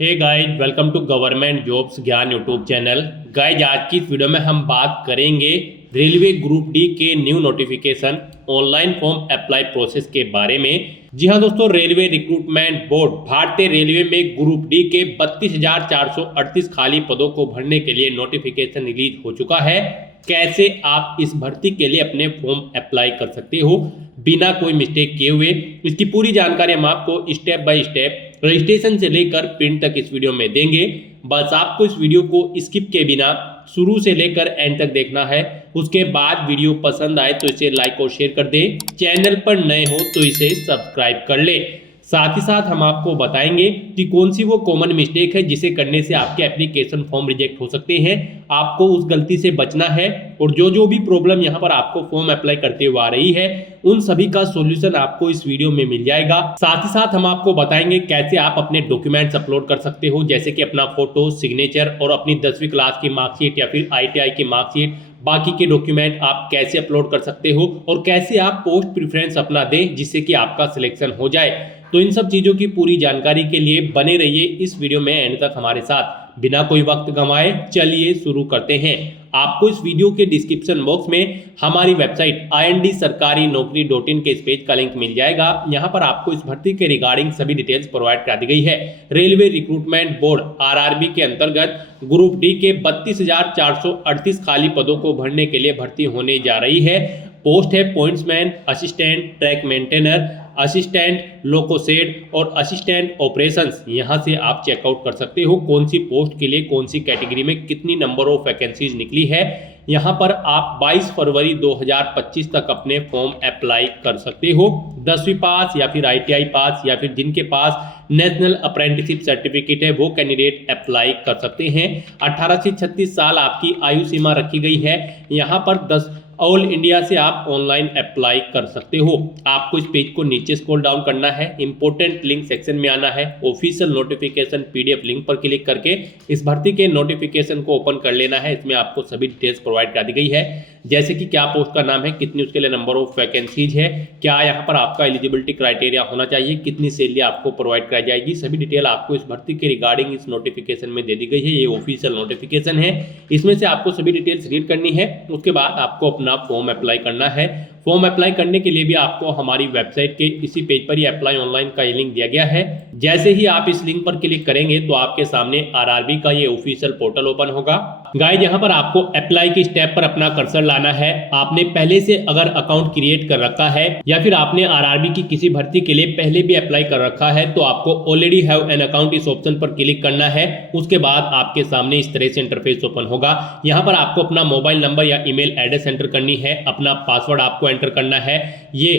Hey guys, welcome to government jobs Gyan YouTube channel. Guys, आज की इस वीडियो में हम बात करेंगे रेलवे ग्रुप डी के new notification online form apply process के बारे में। जी हाँ दोस्तों, रेलवे रिक्रूटमेंट बोर्ड भारतीय रेलवे में ग्रुप डी के 32,438 खाली पदों को भरने के लिए नोटिफिकेशन रिलीज हो चुका है। कैसे आप इस भर्ती के लिए अपने फॉर्म अप्लाई कर सकते हो बिना कोई मिस्टेक किए हुए, इसकी पूरी जानकारी हम आपको स्टेप बाय स्टेप रजिस्ट्रेशन से लेकर प्रिंट तक इस वीडियो में देंगे। बस आपको इस वीडियो को स्किप के बिना शुरू से लेकर एंड तक देखना है। उसके बाद वीडियो पसंद आए तो इसे लाइक और शेयर कर दें। चैनल पर नए हो तो इसे सब्सक्राइब कर ले। साथ ही साथ हम आपको बताएंगे कि कौन सी वो कॉमन मिस्टेक है जिसे करने से आपके एप्लीकेशन फॉर्म रिजेक्ट हो सकते हैं। आपको उस गलती से बचना है और जो भी प्रॉब्लम यहाँ पर आपको फॉर्म अप्लाई करते हुए आ रही है उन सभी का सॉल्यूशन आपको इस वीडियो में मिल जाएगा। साथ ही साथ हम आपको बताएंगे कैसे आप अपने डॉक्यूमेंट्स अपलोड कर सकते हो, जैसे कि अपना फोटो, सिग्नेचर और अपनी 10वीं क्लास की मार्कशीट या फिर ITI की मार्कशीट। बाकी के डॉक्यूमेंट आप कैसे अपलोड कर सकते हो और कैसे आप पोस्ट प्रेफरेंस अपना दें जिससे कि आपका सिलेक्शन हो जाए। तो इन सब चीज़ों की पूरी जानकारी के लिए बने रहिए इस वीडियो में एंड तक हमारे साथ। बिना कोई वक्त गंवाए चलिए शुरू करते हैं। आपको इस वीडियो के डिस्क्रिप्शन बॉक्स में हमारी वेबसाइट IND-sarkari-naukri.in के इस पेज का लिंक मिल जाएगा। यहाँ पर आपको इस भर्ती के रिगार्डिंग सभी डिटेल्स प्रोवाइड करा दी गई है। रेलवे रिक्रूटमेंट बोर्ड RRB के अंतर्गत ग्रुप डी के 32,438 खाली पदों को भरने के लिए भर्ती होने जा रही है। पोस्ट है pointsman, assistant track maintainer, assistant loco shed और असिस्टेंट ऑपरेशंस। यहां से आप चेकआउट कर सकते हो कौन सी पोस्ट के लिए कौन सी कैटेगरी में कितनी नंबर ऑफ वैकेंसीज निकली है। यहां पर आप 22 फरवरी 2025 तक अपने फॉर्म अप्लाई कर सकते हो। 10वीं पास या फिर ITI पास या फिर जिनके पास नेशनल अप्रेंटिसशिप सर्टिफिकेट है वो कैंडिडेट अप्लाई कर सकते हैं। 18 से 36 साल आपकी आयु सीमा रखी गई है। यहाँ पर 10 ऑल इंडिया से आप ऑनलाइन अप्लाई कर सकते हो। आपको इस पेज को नीचे स्क्रॉल डाउन करना है, इंपॉर्टेंट लिंक सेक्शन में आना है, ऑफिशियल नोटिफिकेशन PDF लिंक पर क्लिक करके इस भर्ती के नोटिफिकेशन को ओपन कर लेना है। इसमें आपको सभी डिटेल्स प्रोवाइड कर दी गई है, जैसे कि क्या पोस्ट का नाम है, कितनी उसके लिए नंबर ऑफ वैकेंसीज है, क्या यहाँ पर आपका एलिजिबिलिटी क्राइटेरिया होना चाहिए, कितनी सैलरी आपको प्रोवाइड कराई जाएगी। सभी डिटेल आपको इस भर्ती के रिगार्डिंग इस नोटिफिकेशन में दे दी गई है। ये ऑफिशियल नोटिफिकेशन है, इसमें से आपको सभी डिटेल्स रीड करनी है। उसके बाद आपको अपना फॉर्म अप्लाई करना है। फॉर्म अप्लाई करने के लिए भी आपको हमारी वेबसाइट के इसी पेज पर ही अप्लाई ऑनलाइन का ये लिंक दिया गया है। जैसे ही आप इस लिंक पर क्लिक करेंगे तो आपके सामने RRB का ये ऑफिशियल पोर्टल ओपन होगा। गाइस, यहाँ पर आपको अप्लाई की स्टेप पर अपना कर्सर लाना है। आपने पहले से अगर अकाउंट क्रिएट कर रखा है या फिर आपने RRB की किसी भर्ती के लिए पहले भी अप्लाई कर रखा है तो आपको ऑलरेडी हैव एन अकाउंट इस ऑप्शन पर क्लिक करना है। उसके बाद आपके सामने इस तरह से इंटरफेस ओपन होगा। यहाँ पर आपको अपना मोबाइल नंबर या ईमेल एड्रेस एंटर करनी है, अपना पासवर्ड आपको एंटर करना है। ये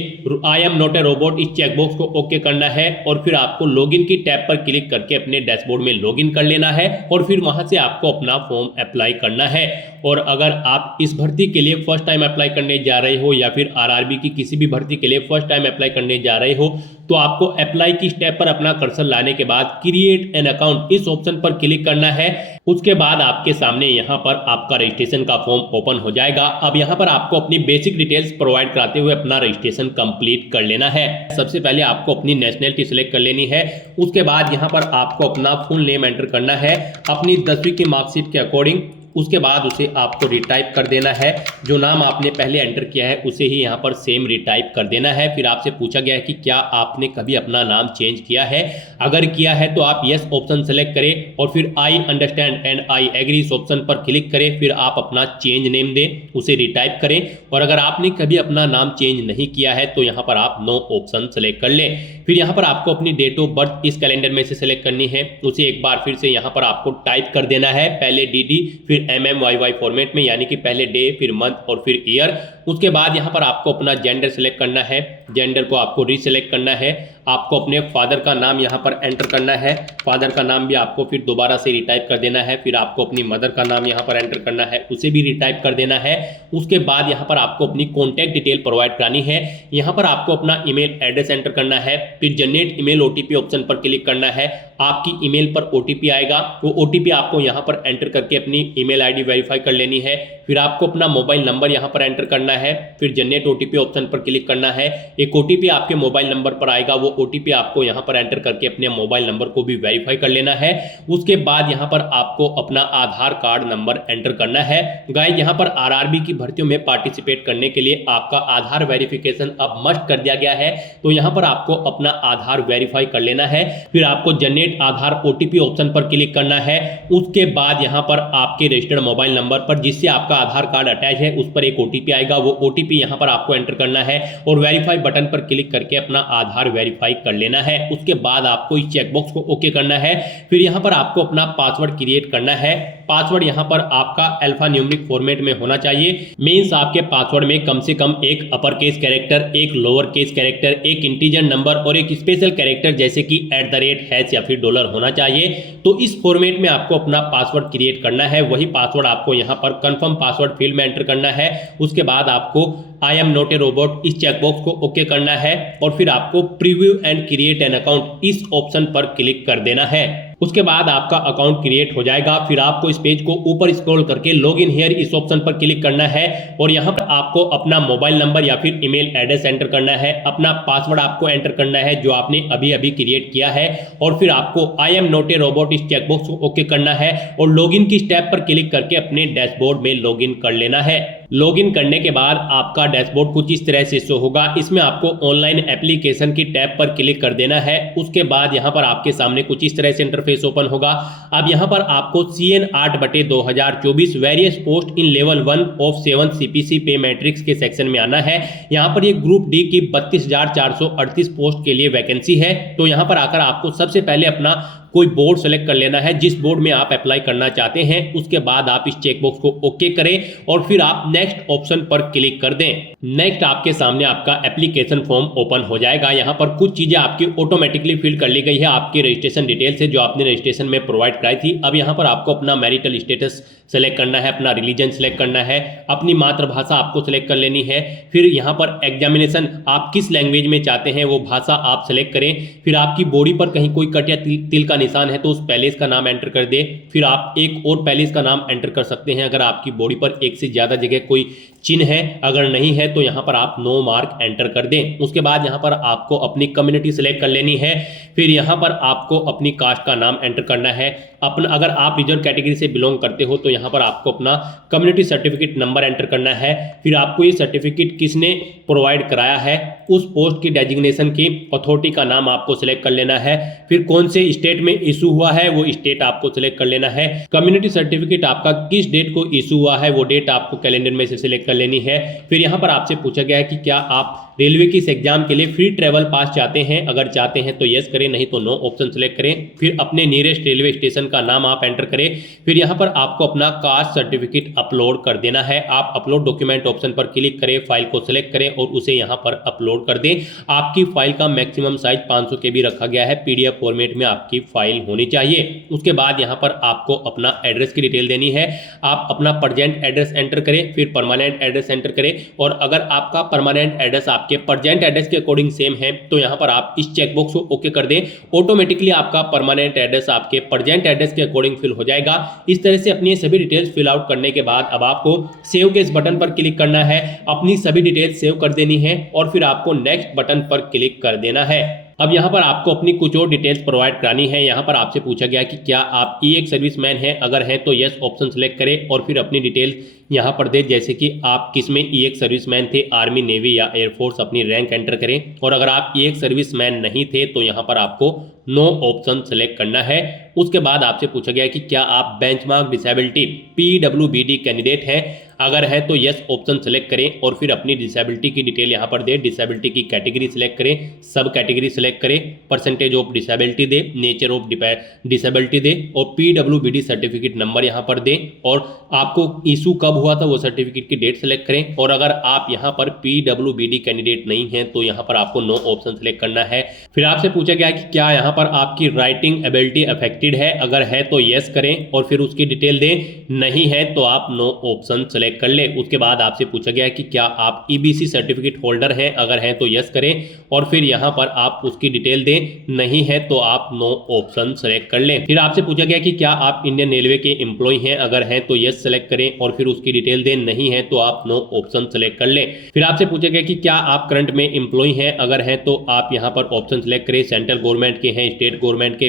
I am not a robot इस चेकबॉक्स को ओके करना है और फिर आपको लॉगिन की टैब पर क्लिक करके अपने डैशबोर्ड में लॉगिन कर लेना है और फिर वहां से आपको अपना फॉर्म अप्लाई करना है। और अगर आप इस भर्ती के लिए फर्स्ट टाइम अप्लाई करने जा रहे हो या फिर RRB की किसी भी भर्ती के लिए फर्स्ट टाइम अप्लाई करने जा रहे हो तो आपको अप्लाई की स्टेप पर अपना कर्सर लाने के बाद क्रिएट एन अकाउंट इस ऑप्शन पर क्लिक करना है। उसके बाद आपके सामने यहाँ पर आपका रजिस्ट्रेशन का फॉर्म ओपन हो जाएगा। अब यहाँ पर आपको अपनी बेसिक डिटेल्स प्रोवाइड कराते हुए अपना रजिस्ट्रेशन कंप्लीट कर लेना है। सबसे पहले आपको अपनी नेशनलिटी सिलेक्ट कर लेनी है। उसके बाद यहाँ पर आपको अपना फुल नेम एंटर करना है अपनी 10वीं की मार्कशीट के अकॉर्डिंग। उसके बाद उसे आपको रिटाइप कर देना है। जो नाम आपने पहले एंटर किया है उसे ही यहाँ पर सेम रिटाइप कर देना है। फिर आपसे पूछा गया है कि क्या आपने कभी अपना नाम चेंज किया है। अगर किया है तो आप यस ऑप्शन सेलेक्ट करें और फिर I understand and I agree इस ऑप्शन पर क्लिक करें। फिर आप अपना चेंज नेम दें, उसे रिटाइप करें। और अगर आपने कभी अपना नाम चेंज नहीं किया है तो यहाँ पर आप नो ऑप्शन सेलेक्ट कर लें। फिर यहाँ पर आपको अपनी डेट ऑफ बर्थ इस कैलेंडर में से सेलेक्ट करनी है, उसे एक बार फिर से यहाँ पर आपको टाइप कर देना है। पहले DD फिर MMYY फॉर्मेट में, यानी कि पहले डे फिर मंथ और फिर ईयर। उसके बाद यहाँ पर आपको अपना जेंडर सेलेक्ट करना है, जेंडर को आपको रीसेलेक्ट करना है। आपको अपने फादर का नाम यहाँ पर एंटर करना है, फादर का नाम भी आपको फिर दोबारा से रिटाइप कर देना है। फिर आपको अपनी मदर का नाम यहाँ पर एंटर करना है, उसे भी रिटाइप कर देना है। उसके बाद यहाँ पर आपको अपनी कॉन्टैक्ट डिटेल प्रोवाइड करानी है। यहाँ पर आपको अपना ईमेल एड्रेस एंटर करना है, फिर जनरेट ईमेल OTP ऑप्शन पर क्लिक करना है। आपकी ईमेल पर OTP आएगा, वो OTP आपको यहाँ पर एंटर करके अपनी ईमेल ID वेरीफाई कर लेनी है। फिर आपको अपना मोबाइल नंबर यहाँ पर एंटर करना है, फिर जनरेट ओटीपी ऑप्शन पर क्लिक करना है। एक ओटीपी आपके मोबाइल नंबर पर आएगा, वो ओटीपी आपको यहाँ पर एंटर करके अपने मोबाइल नंबर को भी वेरीफाई कर लेना है। उसके बाद यहाँ पर आपको अपना आधार कार्ड नंबर एंटर करना है। गाइस यहाँ पर आरआरबी की भर्तियों में पार्टिसिपेट करने के लिए आपका आधार वेरिफिकेशन अब मस्ट कर दिया गया है, तो यहाँ पर आपको अपना आधार वेरीफाई कर लेना है। फिर आपको जनरेट आधार ओटीपी ऑप्शन पर क्लिक करना है। उसके बाद यहाँ पर आपके रजिस्टर्ड मोबाइल नंबर पर जिससे आपका आधार कार्ड अटैच है उस पर एक ओटीपी आएगा, वो ओटीपी यहाँ पर आपको एंटर करना है और वेरीफाई बटन पर क्लिक करके अपना आधार वेरीफाई कर लेना है। उसके बाद आपको इस चेकबॉक्स को ओके करना है। फिर यहाँ पर आपको अपना पासवर्ड क्रिएट करना है। पासवर्ड यहाँ पर आपका अल्फा न्यूमेरिक फॉर्मेट में होना चाहिए। मींस आपके पासवर्ड में कम से कम एक अपर केस कैरेक्टर, एक लोअर केस कैरेक्टर, एक इंटीजर नंबर और एक स्पेशल कैरेक्टर जैसे कि @ या फिर डॉलर होना चाहिए। तो इस फॉर्मेट में आपको अपना पासवर्ड क्रिएट करना है। वही पासवर्ड आपको यहाँ पर कंफर्म पासवर्ड फील्ड में एंटर करना है। उसके बाद आपको I am not a robot इस चेकबॉक्स को ओके करना है और फिर आपको preview and create an account इस ऑप्शन पर क्लिक कर देना है। उसके बाद आपका अकाउंट क्रिएट हो जाएगा। फिर आपको इस पेज को ऊपर स्क्रॉल करके लॉग इन हियर इस ऑप्शन पर क्लिक करना है और यहाँ पर आपको अपना मोबाइल नंबर या फिर ईमेल एड्रेस एंटर करना है। अपना पासवर्ड आपको एंटर करना है जो आपने अभी अभी क्रिएट किया है और फिर आपको I am not a robot इस चेकबॉक्स को ओके करना है और लॉगिन की स्टेप पर क्लिक करके अपने डैशबोर्ड में लॉगिन कर लेना है। लॉगिन करने के बाद आपका डैशबोर्ड कुछ इस तरह से शो होगा। इसमें आपको ऑनलाइन एप्लीकेशन की टैब पर क्लिक कर देना है। उसके बाद यहाँ पर आपके सामने कुछ इस तरह से इंटरफेस ओपन होगा। अब यहाँ पर आपको CN 8/2024 various post in level 1 of 7 CPC पे मैट्रिक्स के सेक्शन में आना है। यहाँ पर ये ग्रुप डी की 32,438 पोस्ट के लिए वैकेंसी है। तो यहाँ पर आकर आपको सबसे पहले अपना कोई बोर्ड सेलेक्ट कर लेना है जिस बोर्ड में आप अप्लाई करना चाहते हैं। उसके बाद आप इस चेकबॉक्स को ओके करें और फिर आप नेक्स्ट ऑप्शन पर क्लिक कर दें। नेक्स्ट आपके सामने आपका एप्लीकेशन फॉर्म ओपन हो जाएगा। यहाँ पर कुछ चीजें आपकी ऑटोमेटिकली फिल कर ली गई है। आपकी रजिस्ट्रेशन डिटेल्स है जो आपने रजिस्ट्रेशन में प्रोवाइड कराई थी। अब यहाँ पर आपको अपना मैरिटल स्टेटस सेलेक्ट करना है, अपना रिलीजन सेलेक्ट करना है, अपनी मातृभाषा आपको सेलेक्ट कर लेनी है। फिर यहाँ पर एग्जामिनेशन आप किस लैंग्वेज में चाहते हैं वो भाषा आप सेलेक्ट करें। फिर आपकी बॉडी पर कहीं कोई कट या तिल का निशान है तो उस पैलेस का नाम एंटर कर दे। फिर आप एक और पैलेस का नाम एंटर कर सकते हैं अगर आपकी बॉडी पर एक से ज्यादा जगह कोई चिन्ह है। अगर नहीं है तो यहाँ पर आप नो मार्क एंटर कर दें। उसके बाद यहाँ पर आपको अपनी कम्युनिटी सेलेक्ट कर लेनी है। फिर यहाँ पर आपको अपनी कास्ट का नाम एंटर करना है। अपना अगर आप रिजर्व कैटेगरी से बिलोंग करते हो तो यहाँ पर आपको अपना कम्युनिटी सर्टिफिकेट नंबर एंटर करना है। फिर आपको ये सर्टिफिकेट किसने प्रोवाइड कराया है उस पोस्ट की डेजिग्नेशन की अथॉरिटी का नाम आपको सिलेक्ट कर लेना है। फिर कौन से स्टेट में इशू हुआ है वो स्टेट आपको सिलेक्ट कर लेना है। कम्युनिटी सर्टिफिकेट आपका किस डेट को इशू हुआ है वो डेट आपको कैलेंडर में से सिलेक्ट कर लेनी है। फिर यहाँ पर आपसे पूछा गया है कि क्या आप रेलवे की इस एग्जाम के लिए फ्री ट्रेवल पास चाहते हैं। अगर चाहते हैं तो यस करें, नहीं तो नो ऑप्शन सेलेक्ट करें। फिर अपने नियरेस्ट रेलवे स्टेशन का नाम आप एंटर करें। फिर यहाँ पर आपको अपना कास्ट सर्टिफिकेट अपलोड कर देना है। आप अपलोड डॉक्यूमेंट ऑप्शन पर क्लिक करें, फाइल को सिलेक्ट करें और उसे यहाँ पर अपलोड कर दें। आपकी फाइल का मैक्सिमम साइज 500 KB रखा गया है। PDF फॉर्मेट में आपकी फाइल होनी चाहिए। उसके बाद यहाँ पर आपको अपना एड्रेस की डिटेल देनी है। आप अपना प्रेजेंट एड्रेस एंटर करें, फिर परमानेंट एड्रेस एंटर करें और अगर आपका परमानेंट एड्रेस आपके प्रेजेंट एड्रेस के अकॉर्डिंग सेम है तो यहाँ पर आप इस चेकबॉक्स को ओके कर दें। ऑटोमेटिकली आपका परमानेंट एड्रेस आपके प्रेजेंट एड्रेस के अकॉर्डिंग फिल हो जाएगा। इस तरह से अपनी सभी डिटेल्स फिल आउट करने के बाद अब आपको सेव के इस बटन पर क्लिक करना है। अपनी सभी डिटेल्स सेव कर देनी है और फिर आपको नेक्स्ट बटन पर क्लिक कर देना है। अब यहाँ पर आपको अपनी कुछ और डिटेल्स प्रोवाइड करानी है। यहाँ पर आपसे पूछा गया कि क्या आप एक सर्विसमैन हैं। अगर हैं तो यस ऑप्शन सेलेक्ट करें और फिर अपनी डिटेल्स यहाँ पर दे, जैसे कि आप किस में एक सर्विसमैन थे, आर्मी, नेवी या एयरफोर्स। अपनी रैंक एंटर करें और अगर आप एक सर्विसमैन नहीं थे तो यहाँ पर आपको नो ऑप्शन सेलेक्ट करना है। उसके बाद आपसे पूछा गया कि क्या आप बेंचमार्क डिसेबिलिटी PWBD कैंडिडेट हैं। अगर है तो यस ऑप्शन सेलेक्ट करें और फिर अपनी डिसेबिलिटी की डिटेल यहाँ पर दे। डिसेबिलिटी की कैटेगरी सिलेक्ट करें, सब कैटेगरी सिलेक्ट करें, परसेंटेज ऑफ डिसेबिलिटी दे, नेचर ऑफ डिसेबिलिटी दे और PWBD सर्टिफिकेट नंबर यहाँ पर दें और आपको इशू कब हुआ था वो सर्टिफिकेट की डेट सेलेक्ट करें। और अगर आप यहाँ पर PWBD कैंडिडेट नहीं हैं तो यहाँ पर आपको नो ऑप्शन सेलेक्ट करना है। फिर आपसे पूछा गया कि क्या यहाँ पर आपकी राइटिंग एबिलिटी अफेक्टेड है। अगर है तो यस करें और फिर उसकी डिटेल दें, नहीं है तो आप नो ऑप्शन सेलेक्ट सेलेक्ट कर ले। उसके बाद आपसे पूछा गया है कि क्या आप ईबीसी सर्टिफिकेट होल्डर हैं, अगर हैं तो यस करें और फिर यहाँ पर आप उसकी डिटेल दें, नहीं है तो आप नो ऑप्शन सेलेक्ट कर लें। फिर आपसे पूछा गया कि क्या आप इंडियन रेलवे के एम्प्लॉय हैं, अगर हैं तो यस सेलेक्ट करें और फिर उसकी डिटेल दें, नहीं है तो आप नो ऑप्शन सेलेक्ट कर लें। फिर आपसे पूछा गया कि क्या आप करंट में एम्प्लॉय हैं, अगर हैं तो आप यहाँ पर ऑप्शन सेलेक्ट करें, सेंट्रल गवर्नमेंट के हैं, स्टेट गवर्नमेंट के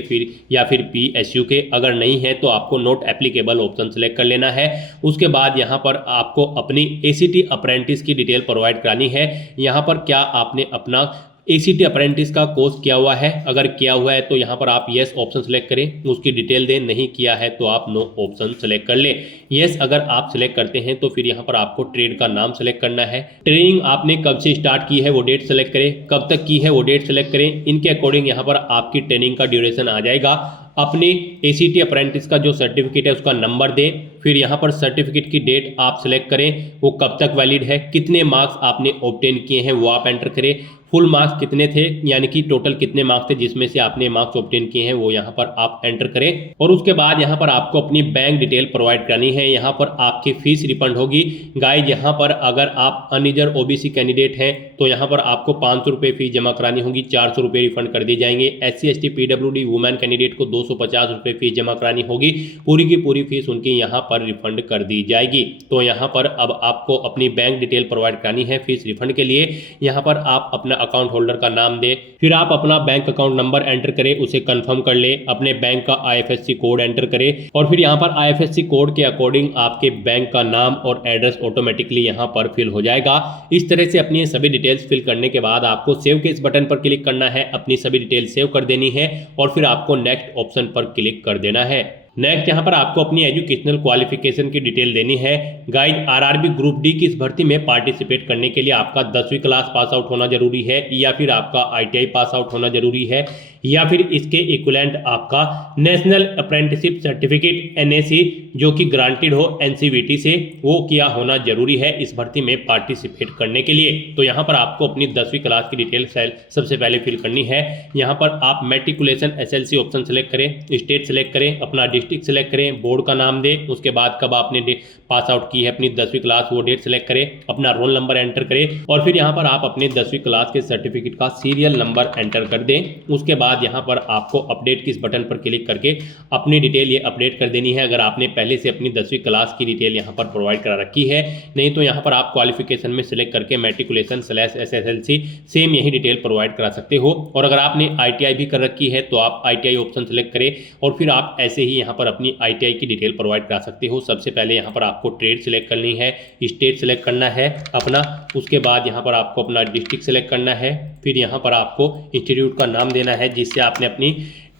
या फिर PSU के, अगर नहीं है तो आपको नॉट एप्लीकेबल ऑप्शन सेलेक्ट कर लेना है। उसके बाद यहाँ पर आपको अपनी ACT अप्रेंटिस की डिटेल प्रोवाइड करानी है। यहाँ पर क्या आपने अपना ACT अप्रेंटिस का कोर्स किया हुआ है, अगर किया हुआ है तो यहाँ पर आप यस ऑप्शन सेलेक्ट करें, उसकी डिटेल दें, नहीं किया है तो आप नो ऑप्शन सेलेक्ट कर लें। यस अगर आप सेलेक्ट करते हैं तो फिर यहाँ पर आपको ट्रेड का नाम सेलेक्ट करना है। ट्रेनिंग आपने कब से स्टार्ट की है वो डेट सेलेक्ट करें, कब तक की है वो डेट सेलेक्ट करें। इनके अकॉर्डिंग यहाँ पर आपकी ट्रेनिंग का ड्यूरेशन आ जाएगा। अपने ACT अप्रेंटिस का जो सर्टिफिकेट है उसका नंबर दें, फिर यहाँ पर सर्टिफिकेट की डेट आप सेलेक्ट करें, वो कब तक वैलिड है, कितने मार्क्स आपने ऑब्टेन किए हैं वो आप एंटर करें, फुल मार्क्स कितने थे यानी कि टोटल कितने मार्क्स थे जिसमें से आपने मार्क्स ऑब्टेन किए हैं वो यहाँ पर आप एंटर करें। और उसके बाद यहाँ पर आपको अपनी बैंक डिटेल प्रोवाइड करनी है। यहाँ पर आपकी फीस रिफंड होगी। गाइज यहाँ पर अगर आप अनरिजर्व OBC कैंडिडेट हैं तो यहाँ पर आपको 500 रुपये फीस जमा करानी होगी, 400 रुपये रिफंड कर दिए जाएंगे। SC ST PWD women candidate को 250 रुपये फीस जमा करानी होगी, पूरी की पूरी फीस उनकी यहाँ पर रिफंड कर दी जाएगी। तो यहाँ पर अब आपको अपनी बैंक डिटेल प्रोवाइड करानी है फीस रिफंड के लिए। यहाँ पर आप अपना अकाउंट होल्डर का नाम दे, फिर आप अपना बैंक अकाउंट नंबर एंटर करें, उसे कंफर्म कर ले, अपने बैंक का IFSC कोड एंटर करें और फिर यहाँ पर IFSC कोड के अकॉर्डिंग आपके बैंक का नाम और एड्रेस ऑटोमेटिकली यहाँ पर फिल हो जाएगा। इस तरह से अपनी सभी डिटेल्स फिल करने के बाद आपको सेव के इस बटन पर क्लिक करना है, अपनी सभी डिटेल सेव कर देनी है और फिर आपको नेक्स्ट ऑप्शन पर क्लिक कर देना है। नेक्स्ट यहाँ पर आपको अपनी एजुकेशनल क्वालिफिकेशन की डिटेल देनी है। गाइज RRB ग्रुप डी की इस भर्ती में पार्टिसिपेट करने के लिए आपका 10वीं क्लास पास आउट होना जरूरी है या फिर आपका ITI पास आउट होना जरूरी है या फिर इसके इक्विवेलेंट आपका नेशनल अप्रेंटिसशिप सर्टिफिकेट NAC जो कि ग्रांटेड हो NCVT से, वो किया होना जरूरी है इस भर्ती में पार्टिसिपेट करने के लिए। तो यहाँ पर आपको अपनी 10वीं क्लास की डिटेल सबसे पहले फिल करनी है। यहाँ पर आप मैट्रिकुलेशन SLC ऑप्शन सेलेक्ट करें, स्टेट सेलेक्ट करें, अपना डिस्ट्रिक्ट सेलेक्ट करें, बोर्ड का नाम दें, उसके बाद कब आपने पास आउट की है अपनी 10वीं क्लास वो डेट सेलेक्ट करें, अपना रोल नंबर एंटर करें और फिर यहाँ पर आप अपने 10वीं क्लास के सर्टिफिकेट का सीरियल नंबर एंटर कर दें। उसके बाद यहाँ पर आपको अपडेट किस बटन पर क्लिक करके अपनी डिटेल ये अपडेट कर देनी है, अगर आपने पहले से अपनी 10वीं क्लास की डिटेल यहाँ पर प्रोवाइड करा रखी है। नहीं तो यहाँ पर आप क्वालिफिकेशन में सिलेक्ट करके मैट्रिकुलेशन /SSLC सेम यही डिटेल प्रोवाइड करा सकते हो। और अगर आपने ITI भी कर रखी है तो आप ITI ऑप्शन सेलेक्ट करें और फिर आप ऐसे ही यहाँ पर अपनी ITI की डिटेल प्रोवाइड करा सकते हो। सबसे पहले यहाँ पर आपको ट्रेड सेलेक्ट करनी है, स्टेट सेलेक्ट करना है अपना, उसके बाद यहाँ पर आपको अपना डिस्ट्रिक्ट सेलेक्ट करना है, फिर यहाँ पर आपको इंस्टीट्यूट का नाम देना है जिससे आपने अपनी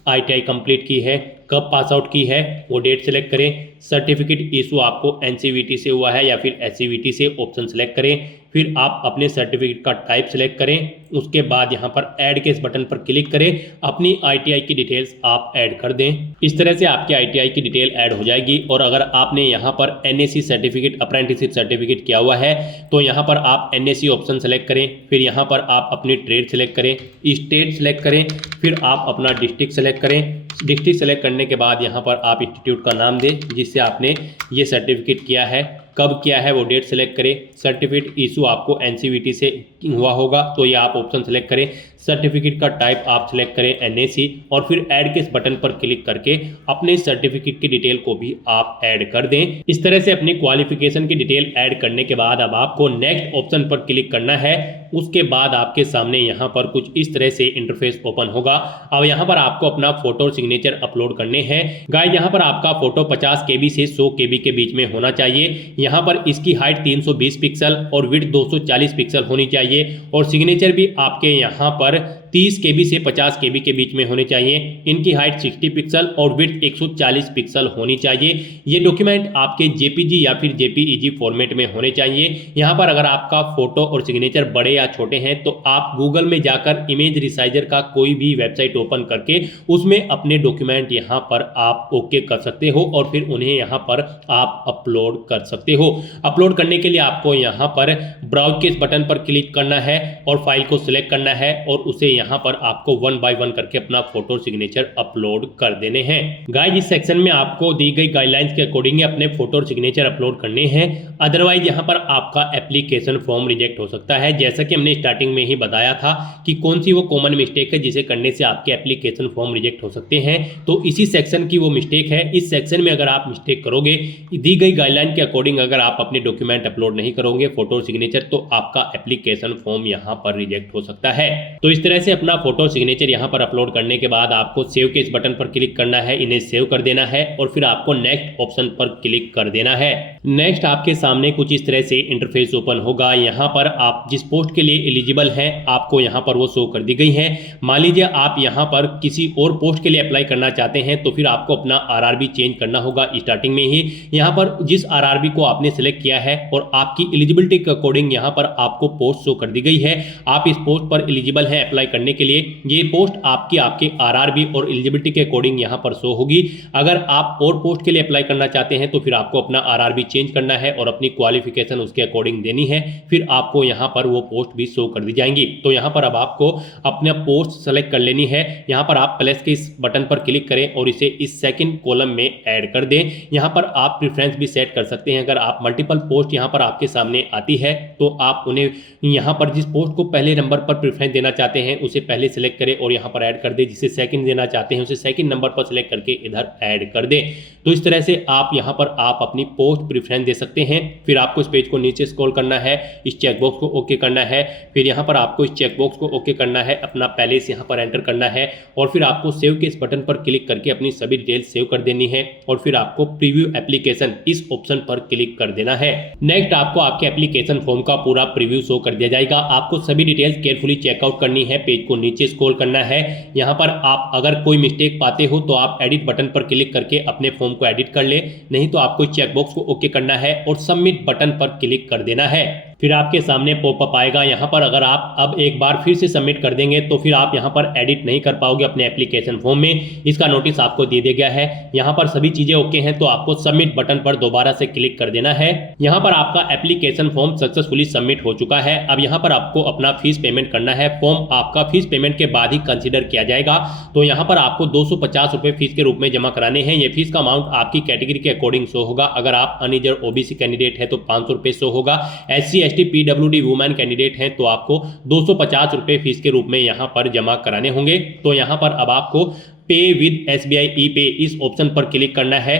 ITI कंप्लीट की है, कब पास आउट की है वो डेट सेलेक्ट करें, सर्टिफिकेट इशू आपको NCVT से हुआ है या फिर SCVT से, ऑप्शन सेलेक्ट करें, फिर आप अपने सर्टिफिकेट का टाइप सेलेक्ट करें। उसके बाद यहाँ पर ऐड के इस बटन पर क्लिक करें, अपनी ITI की डिटेल्स आप ऐड कर दें। इस तरह से आपकी ITI की डिटेल ऐड हो जाएगी। और अगर आपने यहाँ पर NAC सर्टिफिकेट अप्रेंटिसशिप सर्टिफिकेट किया हुआ है तो यहाँ पर आप NAC ऑप्शन सेलेक्ट करें, फिर यहाँ पर आप अपनी ट्रेड सेलेक्ट करें, स्टेट सेलेक्ट करें, फिर आप अपना डिस्ट्रिक्ट सेलेक्ट करें। डिस्ट्रिक्ट सेलेक्ट करने के बाद यहाँ पर आप इंस्टीट्यूट का नाम दें जिससे आपने ये सर्टिफिकेट किया है, कब किया है वो डेट सेलेक्ट करें। सर्टिफिकेट इशू आपको NCVT से हुआ होगा तो ये आप ऑप्शन सेलेक्ट करें। सर्टिफिकेट का टाइप आप सिलेक्ट करें NAC और फिर ऐड के इस बटन पर क्लिक करके अपने सर्टिफिकेट की डिटेल को भी आप ऐड कर दें। इस तरह से अपनी क्वालिफिकेशन की डिटेल ऐड करने के बाद अब आपको नेक्स्ट ऑप्शन पर क्लिक करना है। उसके बाद आपके सामने यहाँ पर कुछ इस तरह से इंटरफेस ओपन होगा। अब यहाँ पर आपको अपना फोटो और सिग्नेचर अपलोड करने हैं। गाइस यहाँ पर आपका फोटो 50 KB से 100 KB के बीच में होना चाहिए। यहाँ पर इसकी हाइट 320 पिक्सल और विड्थ 240 पिक्सल होनी चाहिए और सिग्नेचर भी आपके यहाँ पर 30 KB से 50 KB के बीच में होने चाहिए। इनकी हाइट 60 पिक्सल और विड्थ 140 पिक्सल होनी चाहिए। ये डॉक्यूमेंट आपके JPG या फिर JPEG फॉर्मेट में होने चाहिए। यहाँ पर अगर आपका फोटो और सिग्नेचर बड़े या छोटे हैं तो आप गूगल में जाकर इमेज रिसाइजर का कोई भी वेबसाइट ओपन करके उसमें अपने डॉक्यूमेंट यहाँ पर आप ओके कर सकते हो और फिर उन्हें यहाँ पर आप अपलोड कर सकते हो। अपलोड करने के लिए आपको यहाँ पर ब्राउज के इस बटन पर क्लिक करना है और फाइल को सिलेक्ट करना है और उसे यहाँ पर आपको 1 बाय 1 करके अपना फोटो सिग्नेचर अपलोड कर देने हैं। गाइस इस सेक्शन में आपको दी गई गाइडलाइंस के अकॉर्डिंग अपने फोटो और सिग्नेचर अपलोड करने हैं, अदरवाइज यहाँ पर आपका एप्लीकेशन फॉर्म रिजेक्ट हो सकता है। जैसा कि हमने स्टार्टिंग में ही बताया था कि कौन सी वो कॉमन मिस्टेक है जिसे करने से आपके एप्लीकेशन फॉर्म रिजेक्ट हो सकते हैं, तो इसी सेक्शन की वो मिस्टेक है। इस सेक्शन में अगर आप मिस्टेक करोगे, दी गई गाइडलाइन के अकॉर्डिंग अगर आप अपने डॉक्यूमेंट अपलोड नहीं करोगे फोटो और सिग्नेचर, तो आपका एप्लीकेशन फॉर्म यहाँ पर रिजेक्ट हो सकता है। तो इस तरह से अपना फोटो सिग्नेचर यहाँ पर अपलोड करने के बाद आपको सेव के इस बटन पर क्लिक करना है, इन्हें सेव कर देना है और फिर आपको नेक्स्ट ऑप्शन पर क्लिक कर देना है। नेक्स्ट आपके सामने कुछ इस तरह से इंटरफेस ओपन होगा। यहाँ पर आप जिस पोस्ट के लिए एलिजिबल हैं आपको यहाँ पर वो शो कर दी गई है। मान लीजिए आप यहाँ पर किसी और पोस्ट के लिए अप्लाई करना चाहते हैं तो फिर आपको अपना आरआरबी चेंज करना होगा। स्टार्टिंग में ही यहाँ पर जिस आरआरबी को आपने सिलेक्ट किया है और आपकी एलिजिबिलिटी के अकॉर्डिंग यहाँ पर आपको पोस्ट शो कर दी गई है। आप इस पोस्ट पर एलिजिबल हैं अप्लाई करने के लिए। ये पोस्ट आपके आरआरबी और एलिजिबिलिटी के अकॉर्डिंग यहाँ पर शो होगी। अगर आप और पोस्ट के लिए अप्लाई करना चाहते हैं तो फिर आपको अपना आरआरबी चेंज करना है और अपनी क्वालिफिकेशन उसके अकॉर्डिंग देनी है, फिर आपको यहाँ पर वो पोस्ट भी शो कर दी जाएंगी। तो यहाँ पर अब आपको अपना पोस्ट सेलेक्ट कर लेनी है। यहाँ पर आप प्लस के इस बटन पर क्लिक करें और इसे इस सेकंड कॉलम में ऐड कर दें। यहाँ पर आप प्रेफरेंस भी सेट कर सकते हैं। अगर आप मल्टीपल पोस्ट यहाँ पर आपके सामने आती है तो आप उन्हें यहाँ पर जिस पोस्ट को पहले नंबर पर प्रेफरेंस देना चाहते हैं उसे पहले सेलेक्ट करें और यहाँ पर ऐड कर दें। जिसे सेकंड देना चाहते हैं उसे सेकंड नंबर पर सेलेक्ट करके इधर ऐड कर दें। तो इस तरह से आप यहाँ पर आप अपनी पोस्ट प्रेफरेंस दे सकते हैं। फिर आपको इस पेज को नीचे स्क्रॉल करना है, इस चेकबॉक्स को ओके करना है। फिर यहाँ पर आपको इस चेकबॉक्स को ओके करना है, अपना पैलेस यहाँ पर एंटर करना है और फिर आपको सेव के इस बटन पर क्लिक करके अपनी सभी डिटेल्स सेव कर देनी है और फिर आपको प्रीव्यू एप्लीकेशन इस ऑप्शन पर क्लिक कर देना है। नेक्स्ट आपको आपके एप्लीकेशन फॉर्म का पूरा प्रीव्यू शो कर दिया जाएगा। आपको सभी डिटेल्स केयरफुली चेकआउट करनी है, पेज को नीचे स्क्रॉल करना है। यहाँ पर आप अगर कोई मिस्टेक पाते हो तो आप एडिट बटन पर क्लिक करके अपने फॉर्म को एडिट कर ले, नहीं तो आपको चेकबॉक्स को ओके करना है और सबमिट बटन पर क्लिक कर देना है। फिर आपके सामने पॉपअप आएगा। यहाँ पर अगर आप अब एक बार फिर से सबमिट कर देंगे तो फिर आप यहाँ पर एडिट नहीं कर पाओगे अपने एप्लीकेशन फॉर्म में। इसका नोटिस आपको दे दिया गया है। यहाँ पर सभी चीजें ओके हैं तो आपको सबमिट बटन पर दोबारा से क्लिक कर देना है। यहाँ पर आपका एप्लीकेशन फॉर्म सक्सेसफुली सबमिट हो चुका है। अब यहाँ पर आपको अपना फीस पेमेंट करना है। फॉर्म आपका फीस पेमेंट के बाद ही कंसिडर किया जाएगा। तो यहाँ पर आपको 250 रुपये फीस के रूप में जमा कराने हैं। ये फीस का अमाउंट आपकी कैटेगरी के अकॉर्डिंग शो होगा। अगर आप अनरिजर्व ओबीसी कैंडिडेट है तो 500 रुपये शो होगा। SC ST PWD women candidate हैं तो आपको 250 रुपये फीस के रूप में यहाँ पर जमा कराने होंगे। तो यहाँ पर अब आपको पे विद SBI e-पे इस ऑप्शन पर क्लिक करना है।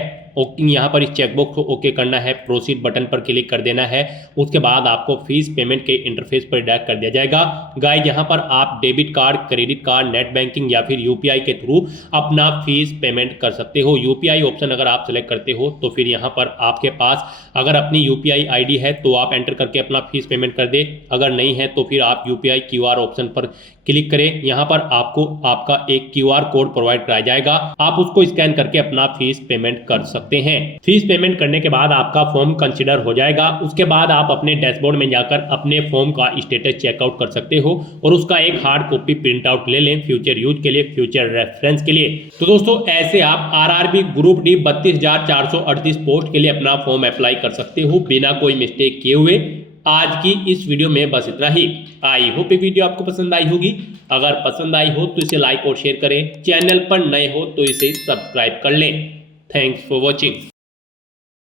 यहाँ पर इस चेकबॉक्स को ओके करना है, प्रोसीड बटन पर क्लिक कर देना है। उसके बाद आपको फीस पेमेंट के इंटरफेस पर डायरेक्ट कर दिया जाएगा। गाइस यहाँ पर आप debit card, credit card, net banking या फिर UPI के थ्रू अपना फीस पेमेंट कर सकते हो। UPI ऑप्शन अगर आप सेलेक्ट करते हो तो फिर यहाँ पर आपके पास अगर अपनी UPI ID है तो आप एंटर करके अपना फीस पेमेंट कर दे। अगर नहीं है तो फिर आप UPI QR ऑप्शन पर क्लिक करें। यहाँ पर आपको आपका एक QR कोड प्रोवाइड कराया जाएगा, आप उसको स्कैन करके अपना फीस पेमेंट कर सकते हैं। फीस पेमेंट करने के बाद आपका फॉर्म कंसीडर हो जाएगा। उसके बाद आप अपने डैशबोर्ड में जाकर अपने फॉर्म का स्टेटस चेकआउट कर सकते हो और उसका एक हार्ड कॉपी प्रिंट आउट ले लें फ्यूचर यूज के लिए, फ्यूचर रेफरेंस के लिए। तो दोस्तों ऐसे आप आरआरबी ग्रुप डी 32,438 पोस्ट के लिए अपना फॉर्म अप्लाई कर सकते हो बिना कोई मिस्टेक किए हुए। आज की इस वीडियो में बस इतना ही। आई होप ये वीडियो आपको पसंद आई होगी। अगर पसंद आई हो तो इसे लाइक और शेयर करें। चैनल पर नए हो तो इसे सब्सक्राइब कर लें। Thanks for watching.